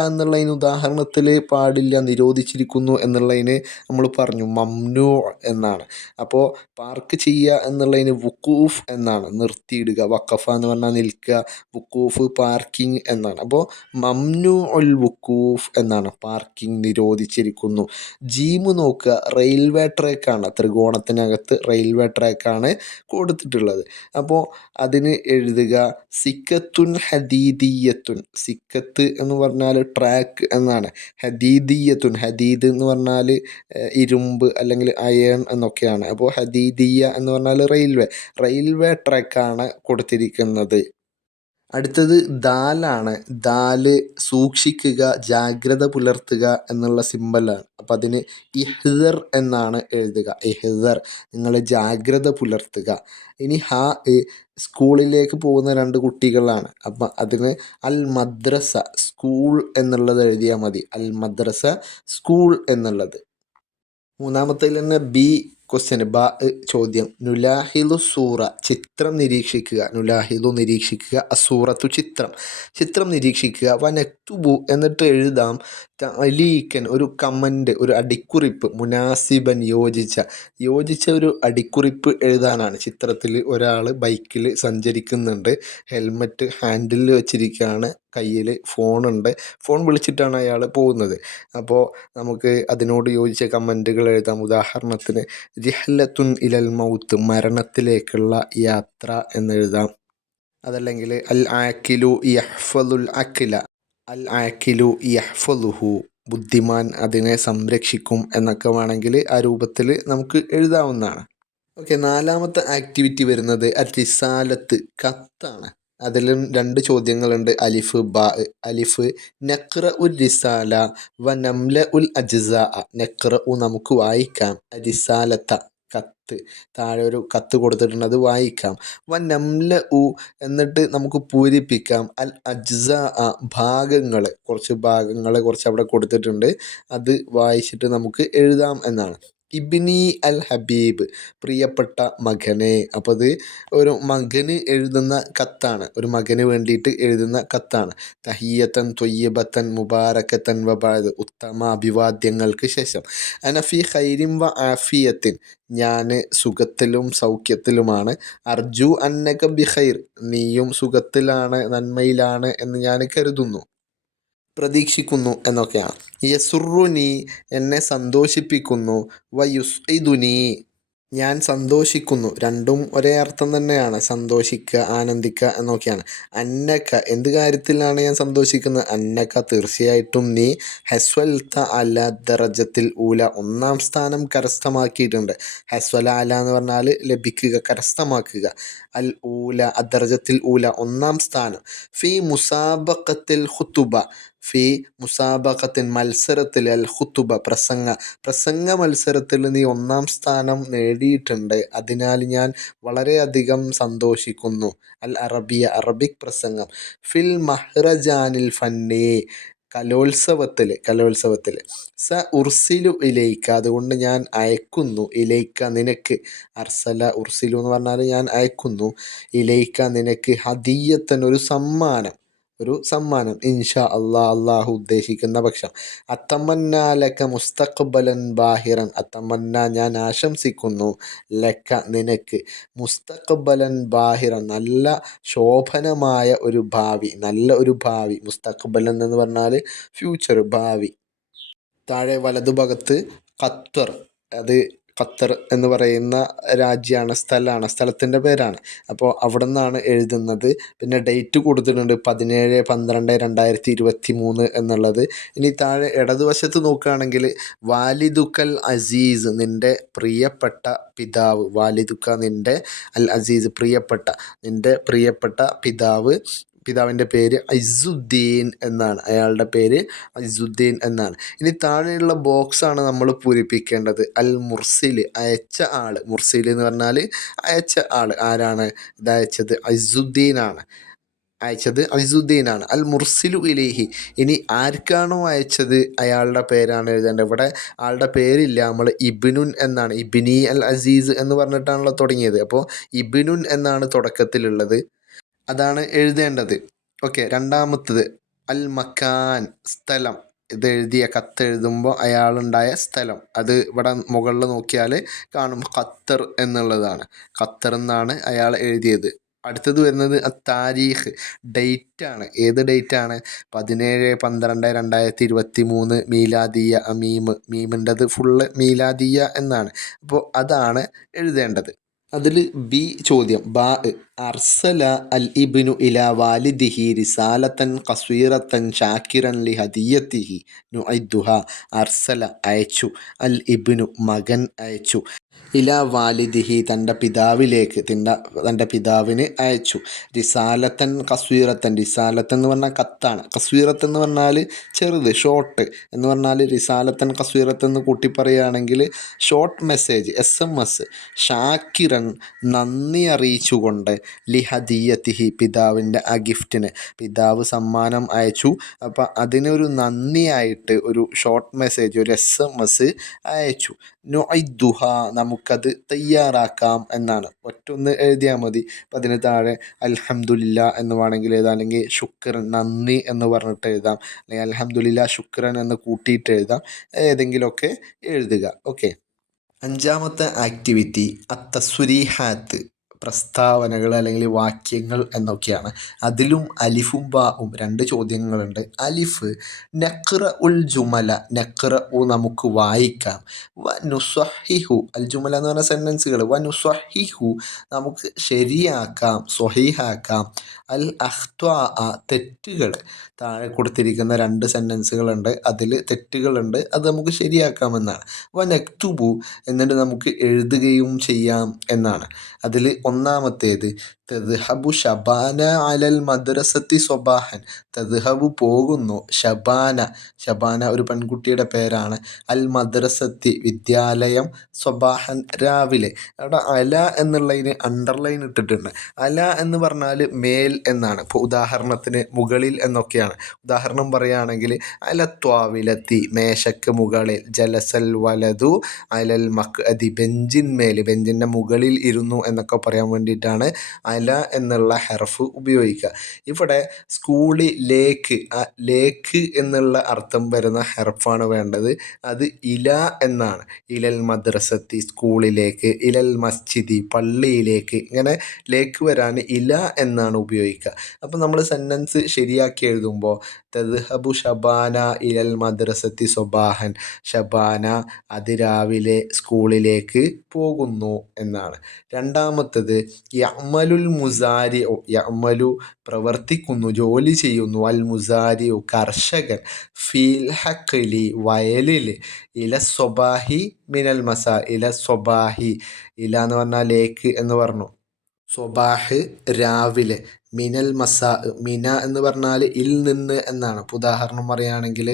എന്നുള്ളതിന് ഉദാഹരണത്തിൽ പാടില്ല, നിരോധിച്ചിരിക്കുന്നു എന്നുള്ളതിന് നമ്മൾ പറഞ്ഞു മംനൂ എന്നാണ്. അപ്പോൾ പാർക്ക് ചെയ്യുക എന്നുള്ളതിന് വുക്കൂഫ് എന്നാണ്, നിർത്തിയിടുക. വഖഫ എന്ന് പറഞ്ഞാൽ നിൽക്കുക, വുക്കൂഫ് പാർക്കിംഗ് എന്നാണ്. അപ്പോൾ മംനൂ ഉൽ വുക്കൂഫ് എന്നാണ്, പാർക്കിംഗ് നിരോധിച്ചിരിക്കുന്നു. ജീമ് നോക്കുക, റെയിൽവേ ട്രാക്കാണ്, ത്രികോണത്തിനകത്ത് റെയിൽവേ ട്രാക്കാണ് കൊടുത്തിട്ടുള്ളത്. അപ്പോൾ അതിന് എഴുതുക സിക്കത്തുൻ ഹദീദിയത്തുൻ. സിക്കത്ത് എന്ന് പറഞ്ഞാൽ ട്രാക്ക് എന്നാണ്. ഹദീദ് എന്ന് പറഞ്ഞാൽ ഇരുമ്പ് അല്ലെങ്കിൽ അയൺ എന്നൊക്കെയാണ്. അപ്പോൾ ഹദീദിയ എന്ന് പറഞ്ഞാൽ റെയിൽവേ ട്രാക്കാണ് കൊടുത്തിരിക്കുന്നത്. അടുത്തത് ദാലാണ്. ദാല് സൂക്ഷിക്കുക, ജാഗ്രത പുലർത്തുക എന്നുള്ള സിമ്പലാണ്. അപ്പം അതിന് ഇഹ്ദർ എന്നാണ് എഴുതുക. ഇഹ്ദർ, നിങ്ങൾ ജാഗ്രത പുലർത്തുക. ഇനി സ്കൂളിലേക്ക് പോകുന്ന 2 കുട്ടികളാണ്. അപ്പം അതിന് അൽ മദ്രസ, സ്കൂൾ എന്നുള്ളത് എഴുതിയാൽ മതി. അൽ മദ്രസ, സ്കൂൾ എന്നുള്ളത്. മൂന്നാമത്തേൽ തന്നെ ബി ക്വസ്റ്റ്യൻ, ചോദ്യം. നുലാഹിലു സൂറ ചിത്രം നിരീക്ഷിക്കുക. നുലാഹിലു നിരീക്ഷിക്കുക, അസൂറത്തു ചിത്രം നിരീക്ഷിക്കുക. വനക്തുബു എന്നിട്ട് എഴുതാം തഅലീക്കൻ ഒരു കമൻറ്റ്, ഒരു അടിക്കുറിപ്പ്. മുനാസിബൻ യോജിച്ച ഒരു അടിക്കുറിപ്പ് എഴുതാനാണ്. ചിത്രത്തിൽ ഒരാൾ ബൈക്കിൽ സഞ്ചരിക്കുന്നുണ്ട്, ഹെൽമറ്റ് ഹാൻഡിലിൽ വെച്ചിരിക്കുകയാണ്, കയ്യിൽ ഫോണുണ്ട്, ഫോൺ വിളിച്ചിട്ടാണ് അയാൾ പോകുന്നത്. അപ്പോൾ നമുക്ക് അതിനോട് യോജിച്ച കമൻറ്റുകൾ എഴുതാം. ഉദാഹരണത്തിന് റിഹ്ലത്തുൻ ഇലൽ മൗത്ത് മരണത്തിലേക്കുള്ള യാത്ര എന്നെഴുതാം. അതല്ലെങ്കിൽ അൽ ആക്കിലു യഹ്ഫദുൽ അക്ല, അൽ ആക്കിലു യഹ്ഫദുഹു ബുദ്ധിമാൻ അതിനെ സംരക്ഷിക്കും എന്നൊക്കെ വേണമെങ്കിൽ ആ രൂപത്തിൽ നമുക്ക് എഴുതാവുന്നതാണ്. ഓക്കെ, നാലാമത്തെ ആക്ടിവിറ്റി വരുന്നത് റിസാലത്ത്, കത്താണ്. അതിലും 2 ചോദ്യങ്ങളുണ്ട്. അലിഫ് ബ. അലിഫ് നഖ്റ ഉൽ റിസാല വ നംല ഉൽ അജ്സാ. നഖ്റ നമുക്ക് വായിക്കാം, റിസാലത്ത കത്ത്, താഴെ ഒരു കത്ത് കൊടുത്തിട്ടുണ്ട്, അത് വായിക്കാം. വ നംല എന്നിട്ട് നമുക്ക് പൂരിപ്പിക്കാം. അൽ അജ്സാ ഭാഗങ്ങൾ, കുറച്ച് അവിടെ കൊടുത്തിട്ടുണ്ട്, അത് വായിച്ചിട്ട് നമുക്ക് എഴുതാം എന്നാണ്. ഇബ്നി അൽ ഹബീബ് പ്രിയപ്പെട്ട മകനെ. അപ്പോൾ അത് ഒരു മകന് എഴുതുന്ന കത്താണ്, ഒരു മകന് വേണ്ടിയിട്ട് എഴുതുന്ന കത്താണ്. തഹിയത്തൻ ത്വയ്യിബത്തൻ മുബാരക്കത്തൻ വബഅദ് ഉത്തമ അഭിവാദ്യങ്ങൾക്ക് ശേഷം. അനഫി ഖൈരിൻ വ ആഫിയത്തിൻ ഞാൻ സുഖത്തിലും സൗഖ്യത്തിലുമാണ്. അർജു അന്നക ബിഖൈർ നീയും സുഖത്തിലാണ്, നന്മയിലാണ് എന്ന് ഞാൻ കരുതുന്നു, പ്രതീക്ഷിക്കുന്നു എന്നൊക്കെയാണ്. യസുറുനി എന്നെ സന്തോഷിപ്പിക്കുന്നു, വയുസ്ഇദുനി ഞാൻ സന്തോഷിക്കുന്നു. രണ്ടും ഒരേ അർത്ഥം തന്നെയാണ്, സന്തോഷിക്കുക, ആനന്ദിക്കുക എന്നൊക്കെയാണ്. അന്നക്ക എന്ത് കാര്യത്തിലാണ് ഞാൻ സന്തോഷിക്കുന്നത്? അന്നക്ക തീർച്ചയായിട്ടും നീ ഹസ്വൽത്ത അല ദറജത്തിൽ ഊല 1-ാം സ്ഥാനം കരസ്ഥമാക്കിയിട്ടുണ്ട്. ഹസ്വല അല എന്ന് പറഞ്ഞാൽ ലഭിക്കുക, കരസ്ഥമാക്കുക. അൽ ഊല അദ്ദറജത്തിൽ ഊല 1-ാം സ്ഥാനം. ഫി മുസാബഖത്തിൽ ഖുതുബ ഫി മുസാബഖത്തിൻ മത്സരത്തിൽ അൽ ഖുതുബ പ്രസംഗ മത്സരത്തിൽ നീ ഒന്നാം സ്ഥാനം നേടിയിട്ടുണ്ട്, അതിനാൽ ഞാൻ വളരെയധികം സന്തോഷിക്കുന്നു. അൽ അറബിയ അറബിക് പ്രസംഗം. ഫിൽ മഹ്റജാനിൽ ഫന്നി കലോത്സവത്തിൽ സ ഉർസിലു ഇലൈക്ക അതുകൊണ്ട് ഞാൻ അയക്കുന്നു, ഇലൈക്ക നിനക്ക്, അർസല ഉർസിലു എന്ന് പറഞ്ഞാൽ ഞാൻ അയക്കുന്നു, ഇലൈക്ക നിനക്ക് ഹദിയത്തൻ ഒരു സമ്മാനം ഇൻഷാ അള്ളാഹു ഉദ്ദേശിക്കുന്ന പക്ഷം. അത്തമന്ന ലക്ക മുസ്തഖ്ബലൻ ബാഹിറൻ അത്തമന്ന ഞാൻ ആശംസിക്കുന്നു, ലക്ക നിനക്ക്, മുസ്തഖ്ബലൻ ബാഹിറൻ നല്ല ശോഭനമായ ഒരു ഭാവി, നല്ല ഒരു ഭാവി. മുസ്തഖ്ബലൻ എന്ന് പറഞ്ഞാൽ ഫ്യൂച്ചർ, ഭാവി. താഴെ വലതുഭാഗത്ത് ഖത്തർ, അത് ഖത്തർ എന്ന് പറയുന്ന രാജ്യമാണ്, സ്ഥലത്തിൻ്റെ പേരാണ്. അപ്പോൾ അവിടെ നിന്നാണ് എഴുതുന്നത്. പിന്നെ ഡേറ്റ് കൊടുത്തിട്ടുണ്ട് 17/12/2023 എന്നുള്ളത്. ഇനി താഴെ ഇടതുവശത്ത് നോക്കുകയാണെങ്കിൽ വാലിദുക്കൽ അസീസ് നിൻ്റെ പ്രിയപ്പെട്ട പിതാവ്, വാലിദുക്ക നിൻ്റെ അൽ അസീസ് നിൻ്റെ പ്രിയപ്പെട്ട പിതാവിൻ്റെ പേര് ഇസുദ്ദീൻ എന്നാണ്, അയാളുടെ പേര് ഇസുദ്ദീൻ എന്നാണ്. ഇനി താഴെയുള്ള ബോക്സാണ് നമ്മൾ പൂരിപ്പിക്കേണ്ടത്. അൽ മുർസിൽ അയച്ച ആൾ, മുർസിൽ എന്ന് പറഞ്ഞാൽ അയച്ച ആൾ ആരാണ്? ഇത് അയച്ചത് ഇസുദ്ദീനാണ്. അൽ മുർസിലു ഇലൈഹി ഇനി ആർക്കാണോ അയച്ചത് അയാളുടെ പേരാണ് എഴുതേണ്ടത്. ഇവിടെ ആളുടെ പേരില്ല, നമ്മൾ ഇബ്നുൻ എന്നാണ്, ഇബ്നി അൽ അസീസ് എന്ന് പറഞ്ഞിട്ടാണല്ലോ തുടങ്ങിയത്. അപ്പോൾ ഇബ്നുൻ എന്നാണ് തുടക്കത്തിലുള്ളത്, അതാണ് എഴുതേണ്ടത്. ഓക്കെ. രണ്ടാമത്തത് അൽ മക്കാൻ സ്ഥലം, ഇത് കത്ത് എഴുതുമ്പോൾ അയാളുണ്ടായ സ്ഥലം, അത് ഇവിടെ മുകളിൽ നോക്കിയാൽ കാണും, ഖത്തർ എന്നുള്ളതാണ്. ഖത്തർ എന്നാണ് അയാൾ എഴുതിയത്. അടുത്തത് വരുന്നത് താരീഖ്, ഡേറ്റാണ്. ഏത് ഡേറ്റാണ്? 17/12/2023 മീലാദിയ, മീമിൻ്റെത് ഫുള്ള് മീലാദിയ എന്നാണ്. അപ്പോൾ അതാണ് എഴുതേണ്ടത്. അതിൽ ബി ചോദ്യം, അർസല അൽ ഇബ്നു ഇലാ വാലിദിഹി റിസാലത്തൻ ഖസ്വീറത്തൻ ഷാക്കിറൻ ലി ഹദിയത്തിഹി നുഇദ്ദുഹ. അർസല അയച്ചു, അൽ ഇബ്നു മകൻ അയച്ചു, ഇലാ വാലിദിഹി തൻ്റെ പിതാവിലേക്ക്, തൻ്റെ പിതാവിന് അയച്ചു, റിസാലത്തൻ ഖസ്വീറത്തൻ, റിസാലത്തൻ എന്ന് പറഞ്ഞാൽ കത്താണ്, ഖസ്വീറത്ത് എന്ന് പറഞ്ഞാൽ ചെറുത്, ഷോർട്ട് എന്ന് പറഞ്ഞാൽ റിസാലത്തൻ ഖസ്വീറത്ത് എന്ന് കൂട്ടി പറയുകയാണെങ്കിൽ ഷോർട്ട് മെസ്സേജ്, SMS. ഷാക്കിറൻ നന്ദി അറിയിച്ചുകൊണ്ട്, ലിഹദിയത്തിഹി പിതാവിൻ്റെ ആ ഗിഫ്റ്റിന്, പിതാവ് സമ്മാനം അയച്ചു, അപ്പം അതിനൊരു നന്ദിയായിട്ട് ഒരു ഷോർട്ട് മെസ്സേജ്, ഒരു SMS അയച്ചു. നുഇദ്ദുഹ നമുക്കത് തയ്യാറാക്കാം എന്നാണ്. ഒറ്റൊന്ന് എഴുതിയാൽ മതി. അപ്പം അതിന് താഴെ അൽഹംദുലില്ലാ എന്ന് വേണമെങ്കിൽ എഴുതാം, അല്ലെങ്കിൽ ശുക്രൻ നന്ദി എന്ന് പറഞ്ഞിട്ട് എഴുതാം, അല്ലെങ്കിൽ അൽഹംദുലില്ലാ ശുക്രൻ എന്ന് കൂട്ടിയിട്ട് എഴുതാം, ഏതെങ്കിലുമൊക്കെ എഴുതുക. ഓക്കെ. അഞ്ചാമത്തെ ആക്ടിവിറ്റി അത്തസ്വരീഹാത്ത്, പ്രസ്താവനകൾ അല്ലെങ്കിൽ വാക്യങ്ങൾ എന്നൊക്കെയാണ്. അതിലും അലിഫും ബാവും 2 ചോദ്യങ്ങളുണ്ട്. അലിഫ് നഖ്റ ഉൽ ജുമല, നഖ്റ നമുക്ക് വായിക്കാം, വ നുസ്വഹിഹു അൽ ജുമല എന്ന് പറഞ്ഞ സെൻറ്റൻസുകൾ, വ നുസ്വഹിഹു നമുക്ക് ശരിയാക്കാം, സ്വഹീഹാക്കാം, അൽ അഖ്ത്വാ തെറ്റുകൾ. താഴെ കൊടുത്തിരിക്കുന്ന 2 സെൻറ്റൻസുകളുണ്ട്, അതിൽ തെറ്റുകളുണ്ട്, അത് നമുക്ക് ശരിയാക്കാമെന്നാണ്. വ നക്തുബു എന്നിട്ട് നമുക്ക് എഴുതുകയും ചെയ്യാം എന്നാണ്. അതിൽ ഒന്നാമത്തേത് തദ്ഹബു ഷബാന അലൽ മദ്രസത്തി സ്വബാഹൻ, തദ്ഹബു പോകുന്നു, ഷബാന ഒരു പെൺകുട്ടിയുടെ പേരാണ്, അൽ മദ്രസത്തി വിദ്യാലയം, സ്വബാഹൻ രാവിലെ. അവിടെ അല എന്നുള്ളതിന് അണ്ടർലൈൻ ഇട്ടിട്ടുണ്ട്. അല എന്ന് പറഞ്ഞാൽ മേൽ എന്നാണ്. ഇപ്പോൾ ഉദാഹരണത്തിന് മുകളിൽ എന്നൊക്കെയാണ്. ഉദാഹരണം പറയുകയാണെങ്കിൽ അല ത്വാവിലത്തി മേശക്ക് മുകളിൽ, ജലസൽ വലതു അലൽ മഖ്അദി ബെഞ്ചിന്മേൽ, ബെഞ്ചിൻ്റെ മുകളിൽ ഇരുന്നു എന്നൊക്കെ പറയാൻ വേണ്ടിയിട്ടാണ് അല എന്നുള്ള ഹർഫ് ഉപയോഗിക്കുക. ഇവിടെ സ്കൂളിലേക്ക്, ലേക്ക് എന്നുള്ള അർത്ഥം വരുന്ന ഹർഫാണ് വേണ്ടത്. അത് ഇല എന്നാണ്. ഇലൽ മദ്രസത്തി സ്കൂളിലേക്ക്, ഇലൽ മസ്ജിദി പള്ളിയിലേക്ക്, ഇങ്ങനെ ലേക്ക് വരാൻ ഇല എന്നാണ് ഉപയോഗിക്കുക. അപ്പോൾ നമ്മൾ സെൻറ്റൻസ് ശരിയാക്കി എഴുതുമ്പോൾ തദ്ഹബു ഷബാന ഇലൽ മദ്രസത്തി സ്വബാഹൻ, ഷബാന അതിരാവിലെ സ്കൂളിലേക്ക് പോകുന്നു എന്നാണ്. രണ്ടാമത്തത് യഅ്മലുൽ മുസാരിഉ, യഅ്മലു പ്രവർത്തിക്കുന്നു, ജോലി ചെയ്യുന്നു, അൽ മുസാരിഉ കർഷകൻ, ഫീൽ ഹഖ്ലി വയലിൽ, ഇല സ്വബാഹി മിനൽ മസാ, ഇല സ്വബാഹി, ഇല എന്ന് പറഞ്ഞാൽ ലേക്ക് എന്ന് പറഞ്ഞു, സ്വബാഹ് രാവിലെ, മിനൽ മസാ, മിന എന്ന് പറഞ്ഞാൽ ഇൽ നിന്ന് എന്നാണ്. ഇപ്പോൾ ഉദാഹരണം പറയുകയാണെങ്കിൽ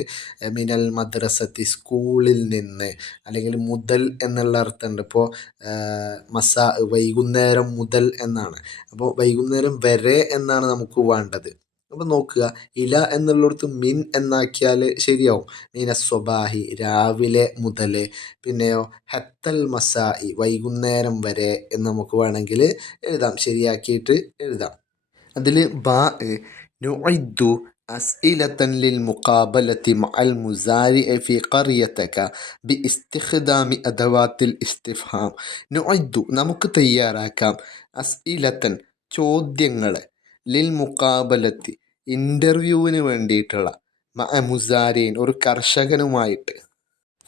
മിനൽ മദ്രസത്തി, സ്കൂളിൽ നിന്ന്, അല്ലെങ്കിൽ മുതൽ എന്നുള്ള അർത്ഥമുണ്ട്. ഇപ്പോൾ മസാ, വൈകുന്നേരം മുതൽ എന്നാണ്. അപ്പോൾ വൈകുന്നേരം വരെ എന്നാണ് നമുക്ക് വേണ്ടത്. അപ്പോൾ നോക്കുക, ഇല എന്നുള്ളിടത്ത് മിൻ എന്നാക്കിയാൽ ശരിയാവും. മീന സ്വബാഹി, രാവിലെ മുതൽ. പിന്നെയോ ഹത്തൽ മസായി, വൈകുന്നേരം വരെ എന്ന് നമുക്ക് വേണമെങ്കിൽ എഴുതാം, ശരിയാക്കിയിട്ട് എഴുതാം. അതിൽ ബാ, നുഇദ്ദു അസ്ഇലത്തൻ ലിൽ മുഖാബലത്തി മഅൽ മുസാരിഇ ഫി ഖറിയതക ബി ഇസ്തിഖ്ദാമി അദവാത്തിൽ ഇസ്തിഫ്ഹാം. നുഇദ്ദു നമുക്ക് തയ്യാറാക്കാം, അസ്ഇലത്തൻ ചോദ്യങ്ങൾ, ലിൽ മുഖാബലത്തി ഇൻ്റർവ്യൂവിന് വേണ്ടിയിട്ടുള്ള, മഅ മുസാരിൻ ഒരു കർഷകനുമായിട്ട്,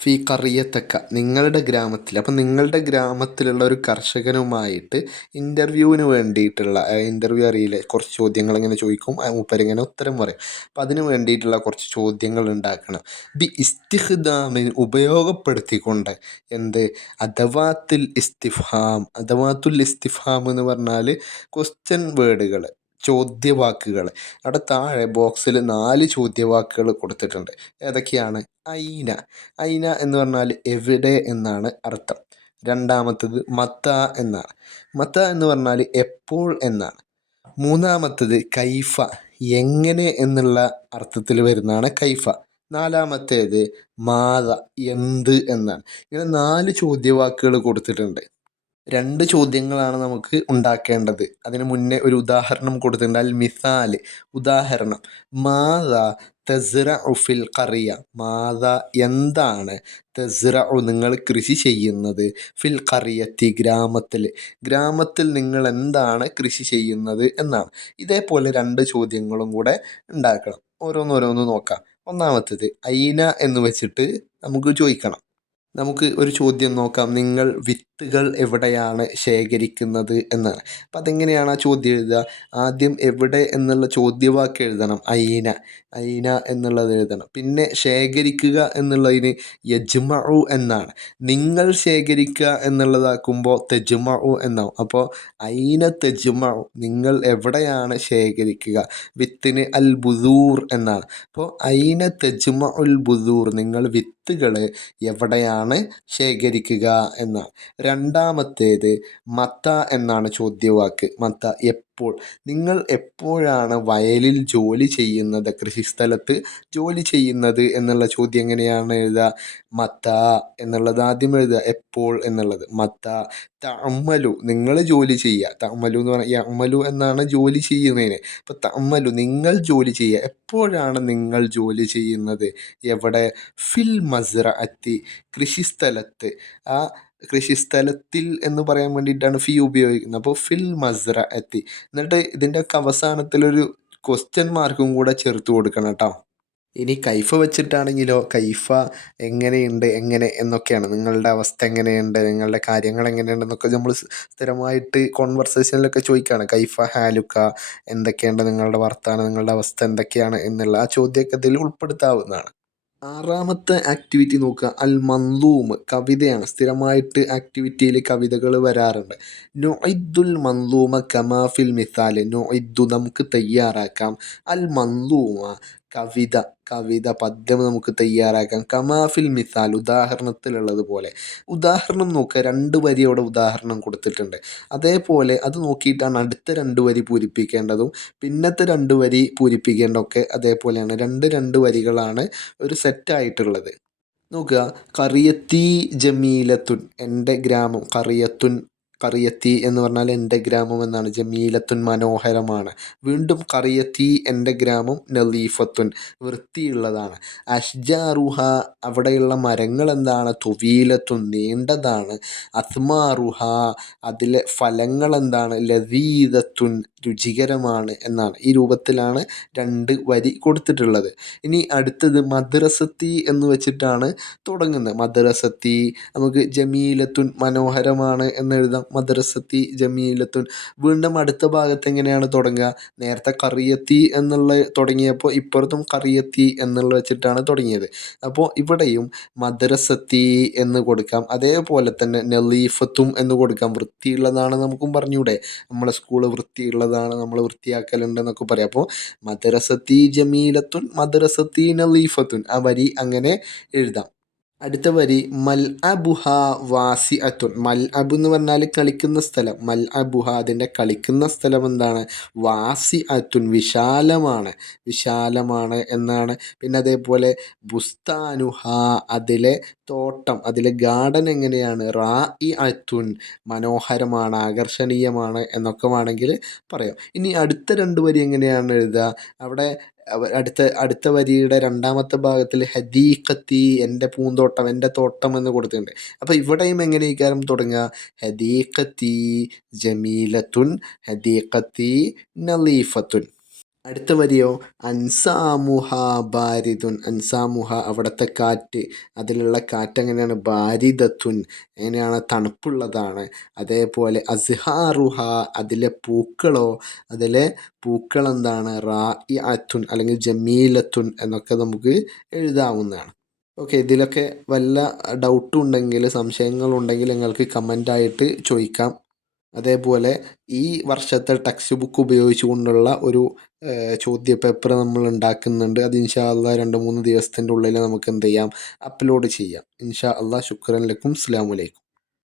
ഫി കറിയത്തക്ക നിങ്ങളുടെ ഗ്രാമത്തിൽ, അപ്പം നിങ്ങളുടെ ഗ്രാമത്തിലുള്ള ഒരു കർഷകനുമായിട്ട് ഇൻ്റർവ്യൂവിന് വേണ്ടിയിട്ടുള്ള, ഇൻ്റർവ്യൂ അറിയില്ലേ, കുറച്ച് ചോദ്യങ്ങൾ ഇങ്ങനെ ചോദിക്കും, മൂപ്പരിങ്ങനെ ഉത്തരം പറയും. അപ്പം അതിന് വേണ്ടിയിട്ടുള്ള കുറച്ച് ചോദ്യങ്ങൾ ഉണ്ടാക്കണം. ബി ഇസ്തിഖ്ദാമിന് ഉപയോഗപ്പെടുത്തിക്കൊണ്ട്, എന്ത്, അദവാത്തുൽ ഇസ്തിഫ്ഹാം. അദവാത്തുൽ ഇസ്തിഫ്ഹാം എന്ന് പറഞ്ഞാൽ ക്വസ്റ്റ്യൻ വേർഡുകൾ, ചോദ്യവാക്കുകൾ. അവിടെ താഴെ ബോക്സിൽ 4 ചോദ്യവാക്കുകൾ കൊടുത്തിട്ടുണ്ട്. ഏതൊക്കെയാണ്? ഐന, ഐന എന്ന് പറഞ്ഞാൽ എവിടെ എന്നാണ് അർത്ഥം. രണ്ടാമത്തത് മത്ത എന്നാണ്. മത്ത എന്ന് പറഞ്ഞാൽ എപ്പോൾ എന്നാണ്. മൂന്നാമത്തത് കൈഫ, എങ്ങനെ എന്നുള്ള അർത്ഥത്തിൽ വരുന്നതാണ് കൈഫ. നാലാമത്തേത് മാത, എന്ത് എന്നാണ്. ഇങ്ങനെ 4 ചോദ്യവാക്കുകൾ കൊടുത്തിട്ടുണ്ട്. 2 ചോദ്യങ്ങളാണ് നമുക്ക് ഉണ്ടാക്കേണ്ടത്. അതിന് മുന്നേ ഒരു ഉദാഹരണം കൊടുത്തിട്ടുണ്ട്. അൽ മിസാൽ, ഉദാഹരണം. മാതാ തസ്റഉ ഫിൽ ഖറിയ, മാതാ എന്താണ്, തസ്റഉ നിങ്ങൾ കൃഷി ചെയ്യുന്നത്, ഫിൽ ഖറിയത്തി ഗ്രാമത്തിൽ, ഗ്രാമത്തിൽ നിങ്ങൾ എന്താണ് കൃഷി ചെയ്യുന്നത് എന്നാണ്. ഇതേപോലെ 2 ചോദ്യങ്ങളും കൂടെ ഉണ്ടാക്കണം. ഓരോന്നോരോന്ന് നോക്കാം. ഒന്നാമത്തേത് ഐന എന്ന് വെച്ചിട്ട് നമുക്ക് ചോദിക്കണം. നമുക്ക് ഒരു ചോദ്യം നോക്കാം. നിങ്ങൾ വിത്തുകൾ എവിടെയാണ് ശേഖരിക്കുന്നത് എന്നാണ്. അപ്പം അതെങ്ങനെയാണ് ആ ചോദ്യം എഴുതുക? ആദ്യം എവിടെ എന്നുള്ള ചോദ്യവാക്ക് എഴുതണം, ഐന, ഐന എന്നുള്ളത് എഴുതണം. പിന്നെ ശേഖരിക്കുക എന്നുള്ളതിന് യജ്മഉ എന്നാണ്. നിങ്ങൾ ശേഖരിക്കുക എന്നുള്ളതാക്കുമ്പോൾ തെജ്മഉ എന്നാവും. അപ്പോൾ ഐന തെജ്മഉ, നിങ്ങൾ എവിടെയാണ് ശേഖരിക്കുക. വിത്തിന് അൽ ബുദൂർ എന്നാണ്. അപ്പോൾ ഐന തെജ്മഉൽ ബുദൂർ, നിങ്ങൾ വിത്തുകൾ എവിടെയാണ് ശേഖരിക്കുക എന്നാണ്. രണ്ടാമത്തേത് മത്ത എന്നാണ് ചോദ്യവാക്ക്. മത്ത, എപ്പോൾ, നിങ്ങൾ എപ്പോഴാണ് വയലിൽ ജോലി ചെയ്യുന്നത്, കൃഷിസ്ഥലത്ത് ജോലി ചെയ്യുന്നത് എന്നുള്ള ചോദ്യം എങ്ങനെയാണ് എഴുതുക? മത്ത എന്നുള്ളത് ആദ്യം എഴുതുക, എപ്പോൾ എന്നുള്ളത്. മത്ത. തഅമ്മലു, നിങ്ങൾ ജോലി ചെയ്യുക. തഅമ്മലു എന്ന് പറഞ്ഞാൽ യഅമ്മലു എന്നാണ് ജോലി ചെയ്യുന്നതിന്. അപ്പോൾ തഅമ്മലു, നിങ്ങൾ ജോലി ചെയ്യുക. എപ്പോഴാണ് നിങ്ങൾ ജോലി ചെയ്യുന്നത്, എവിടെ? ഫിൽ മസ്റഅത്തി, കൃഷിസ്ഥലത്ത്. ആ കൃഷിസ്ഥലത്തിൽ എന്ന് പറയാൻ വേണ്ടിയിട്ടാണ് ഫി ഉപയോഗിക്കുന്നത്. അപ്പോൾ ഫിൽ മസ്റഅത്തി. എന്നിട്ട് ഇതിൻ്റെയൊക്കെ അവസാനത്തിലൊരു ക്വസ്റ്റ്യൻ മാർക്കും കൂടെ ചേർത്ത് കൊടുക്കണം കേട്ടോ. ഇനി കൈഫ വെച്ചിട്ടാണെങ്കിലോ, കൈഫ എങ്ങനെയുണ്ട്, എങ്ങനെ എന്നൊക്കെയാണ്. നിങ്ങളുടെ അവസ്ഥ എങ്ങനെയുണ്ട്, നിങ്ങളുടെ കാര്യങ്ങൾ എങ്ങനെയുണ്ടെന്നൊക്കെ നമ്മൾ സ്ഥിരമായിട്ട് കോൺവെർസേഷനിലൊക്കെ ചോദിക്കുകയാണ്. കൈഫ ഹാലുക്ക, എന്തൊക്കെയുണ്ട് നിങ്ങളുടെ വർത്താനം, നിങ്ങളുടെ അവസ്ഥ എന്തൊക്കെയാണ് എന്നുള്ള ആ ചോദ്യമൊക്കെ ഇതിൽ ഉൾപ്പെടുത്താവുന്നതാണ്. ആറാമത്തെ ആക്ടിവിറ്റി നോക്കുക, അൽ മൻലൂം, കവിതയാണ്. സ്ഥിരമായിട്ട് ആക്ടിവിറ്റിയിൽ കവിതകൾ വരാറുണ്ട്. നുഇദ്ദുൽ മൻലൂമ കമാഫിൽ മിസാൽ, നുഇദ്ദു നമുക്ക് തയ്യാറാക്കാം, അൽ മൻലൂമ കവിത, കവിത പദ്യം നമുക്ക് തയ്യാറാക്കാം, കമാഫിൽ മിസാൽ ഉദാഹരണത്തിലുള്ളതുപോലെ. ഉദാഹരണം നോക്കുക, 2 വരി അവിടെ ഉദാഹരണം കൊടുത്തിട്ടുണ്ട്. അതേപോലെ അത് നോക്കിയിട്ടാണ് അടുത്ത 2 വരി പൂരിപ്പിക്കേണ്ടതും പിന്നത്തെ 2 വരി പൂരിപ്പിക്കേണ്ടതൊക്കെ അതേപോലെയാണ്. 2 വരികളാണ് ഒരു സെറ്റായിട്ടുള്ളത്. നോക്കുക, കറിയത്തി ജമീലത്തുൻ, എൻ്റെ ഗ്രാമം. കറിയത്തുൻ, കറിയത്തി എന്ന് പറഞ്ഞാൽ എൻ്റെ ഗ്രാമം എന്നാണ്. ജമീലത്തുൻ, മനോഹരമാണ്. വീണ്ടും കറിയത്തി, എൻ്റെ ഗ്രാമം. നലീഫത്തുൻ, വൃത്തിയുള്ളതാണ്. അഷ്ജാറുഹ, അവിടെയുള്ള മരങ്ങൾ എന്താണ്? തുവീലത്തുൻ, നീണ്ടതാണ്. അസ്മാറുഹ, അതിലെ ഫലങ്ങൾ എന്താണ്? ലദീദത്തുൻ, രുചികരമാണ് എന്നാണ്. ഈ രൂപത്തിലാണ് 2 വരി കൊടുത്തിട്ടുള്ളത്. ഇനി അടുത്തത് മദ്രസത്തി എന്ന് വെച്ചിട്ടാണ് തുടങ്ങുന്നത്. മദ്രസത്തി, നമുക്ക് ജമീലത്തുൻ, മനോഹരമാണ് എന്നെഴുതാം. മദ്രസത്തി ജമീലത്തുൻ. വീണ്ടും അടുത്ത ഭാഗത്ത് എങ്ങനെയാണ് തുടങ്ങുക? നേരത്തെ കറിയത്തി എന്നുള്ള തുടങ്ങിയപ്പോൾ ഇപ്പുറത്തും കറിയത്തി എന്നുള്ള വെച്ചിട്ടാണ് തുടങ്ങിയത്. അപ്പോൾ ഇവിടെയും മദ്രസത്തി എന്ന് കൊടുക്കാം. അതേപോലെ തന്നെ നലീഫത്തും എന്ന് കൊടുക്കാം. വൃത്തിയുള്ളതാണ് നമുക്കും പറഞ്ഞൂടെ, നമ്മളെ സ്കൂള് വൃത്തിയുള്ളതാണ് നല്ലതാണ്, നമ്മൾ വൃത്തിയാക്കലുണ്ട് എന്നൊക്കെ പറയും. അപ്പോൾ മദ്രസത്തി ജമീലത്തുൻ മദ്രസത്തി നലീഫത്തുൻ, ആ വരി അങ്ങനെ എഴുതാം. അടുത്ത വരി മൽ അബുഹ വാസി അത്തുൻ. മൽ അബ് എന്ന് പറഞ്ഞാൽ കളിക്കുന്ന സ്ഥലം. മൽ അബുഹ അതിൻ്റെ കളിക്കുന്ന സ്ഥലം എന്താണ്? വാസി അത്തുൻ വിശാലമാണ്, വിശാലമാണ് എന്നാണ്. പിന്നെ അതേപോലെ ബുസ്താനുഹ അതിലെ തോട്ടം, അതിലെ ഗാർഡൻ എങ്ങനെയാണ്? റായി അത്തുൻ മനോഹരമാണ്, ആകർഷണീയമാണ് എന്നൊക്കെ വേണമെങ്കിൽ പറയാം. ഇനി അടുത്ത രണ്ട് വരി എങ്ങനെയാണ് എഴുതുക? അവിടെ അടുത്ത വരിയുടെ രണ്ടാമത്തെ ഭാഗത്തിൽ ഹദീഖത്തി എൻ്റെ പൂന്തോട്ടം, എൻ്റെ തോട്ടം എന്ന് കൊടുത്തിട്ടുണ്ട്. അപ്പോൾ ഇവിടെയും എങ്ങനെയൊക്കെയാലും തുടങ്ങുക? ഹദീഖത്തി ജമീലത്തുൻ ഹദീഖത്തി നലീഫത്തുൻ. അടുത്ത വരിയോ അൻസാമുഹ ബാരിദുൻ. അൻസാമുഹ അവിടുത്തെ കാറ്റ്, അതിലുള്ള കാറ്റ് എങ്ങനെയാണ്? ബാരിദത്തുൻ എങ്ങനെയാണ്? തണുപ്പുള്ളതാണ്. അതേപോലെ അസ്ഹാറുഹ അതിലെ പൂക്കളോ, അതിലെ പൂക്കൾ എന്താണ്? റായി അത്തുൻ അല്ലെങ്കിൽ ജമീലത്തുൻ എന്നൊക്കെ നമുക്ക് എഴുതാവുന്നതാണ്. ഓക്കെ, ഇതിലൊക്കെ വല്ല ഡൗട്ടും ഉണ്ടെങ്കിൽ, സംശയങ്ങളുണ്ടെങ്കിൽ നിങ്ങൾക്ക് കമൻ്റായിട്ട് ചോദിക്കാം. അതേപോലെ ഈ വർഷത്തെ ടെക്സ്റ്റ് ബുക്ക് ഉപയോഗിച്ചുകൊണ്ടുള്ള ഒരു ചോദ്യപേപ്പർ നമ്മൾ ഉണ്ടാക്കുന്നുണ്ട്. അത് ഇൻഷാ അള്ളാ 2-3 ദിവസത്തിൻ്റെ ഉള്ളിൽ നമുക്ക് എന്ത് ചെയ്യാം? അപ്ലോഡ് ചെയ്യാം ഇൻഷാ അള്ളാ. ശുക്രൻ ലക്കും. അസ്സലാമു അലൈക്കും.